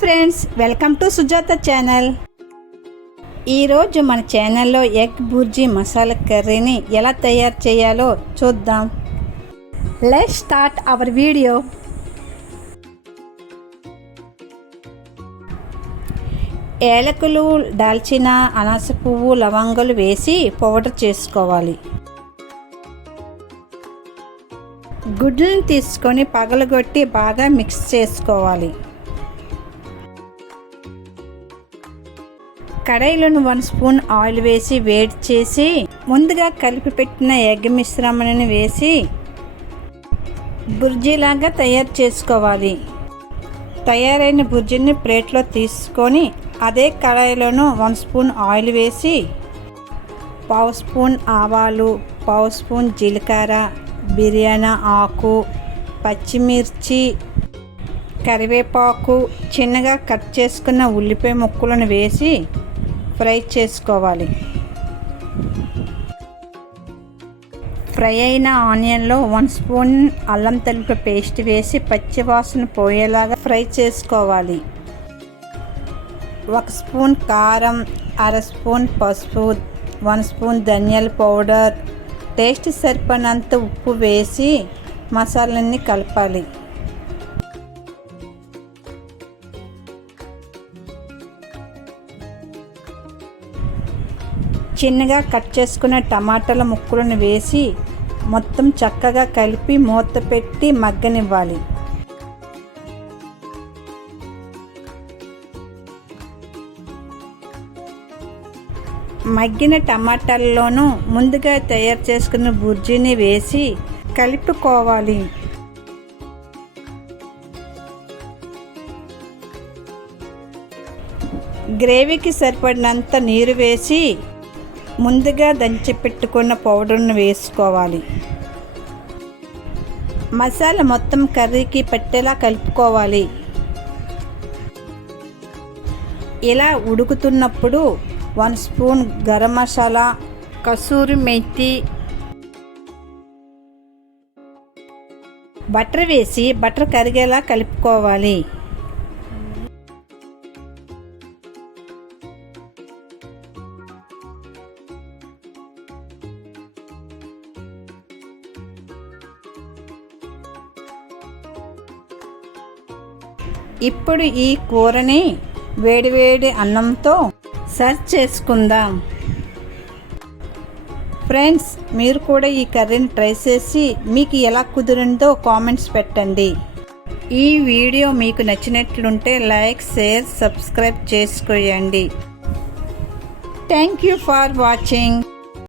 Friends, welcome to Sujatha channel. ఈరోజు మన ఛానల్లో ఎగ్ బుర్జీ మసాలా కర్రీని ఎలా తయారు చేయాలో చూద్దాం. Let's start our video. ఏలకులు, దాల్చిన, అనాస పువ్వు, లవంగాలు వేసి పౌడర్ చేసుకోవాలి. గుడ్లను తీసుకొని పగలగొట్టి బాగా మిక్స్ చేసుకోవాలి. కడాయిలోని 1 స్పూన్ ఆయిల్ వేసి వేడి చేసి ముందుగా కలిపి పెట్టిన ఎగ్ మిశ్రమాన్ని వేసి బుర్జీలాగా తయారు చేసుకోవాలి. తయారైన బుర్జీని ప్లేట్లో తీసుకొని అదే కడాయిలోనూ 1 స్పూన్ ఆయిల్ వేసి 1/2 స్పూన్ ఆవాలు, 1/2 స్పూన్ జీలకర్ర, బిర్యానీ ఆకు, పచ్చిమిర్చి, కరివేపాకు, చిన్నగా కట్ చేసుకున్న ఉల్లిపాయ ముక్కలను వేసి ఫ్రై చేసుకోవాలి. ఫ్రై అయిన ఆనియన్లో 1 స్పూన్ అల్లం వెల్లుల్లి పేస్ట్ వేసి పచ్చివాసన పోయేలాగా ఫ్రై చేసుకోవాలి. 1 స్పూన్ కారం, 1/2 స్పూన్ పసుపు, 1 స్పూన్ ధనియాల పౌడర్, టేస్ట్ సరిపడినంత ఉప్పు వేసి మసాలాన్ని కలపాలి. చిన్నగా కట్ చేసుకున్న టమాటాల ముక్కలను వేసి మొత్తం చక్కగా కలిపి మూత పెట్టి మగ్గనివ్వాలి. మగ్గిన టమాటాల్లోనూ ముందుగా తయారు చేసుకున్న బుర్జీని వేసి కలుపుకోవాలి. గ్రేవీకి సరిపడినంత నీరు వేసి ముందుగా దంచి పెట్టుకున్న పౌడర్ను వేసుకోవాలి. మసాలా మొత్తం కర్రీకి పట్టేలా కలుపుకోవాలి. ఇలా ఉడుకుతున్నప్పుడు 1 స్పూన్ గరం మసాలా, కసూరి మేతి, బటర్ వేసి బటర్ కరిగేలా కలుపుకోవాలి. ఇప్పుడు ఈ కూరని వేడివేడి అన్నంతో సర్వ్ చేసుకుందాం. ఫ్రెండ్స్, మీరు కూడా ఈ కర్రీని ట్రై చేసి మీకు ఎలా కుదిరిందో కామెంట్స్ పెట్టండి. ఈ వీడియో మీకు నచ్చినట్లుంటే లైక్, షేర్, సబ్స్క్రైబ్ చేసుకోండి. Thank you for watching.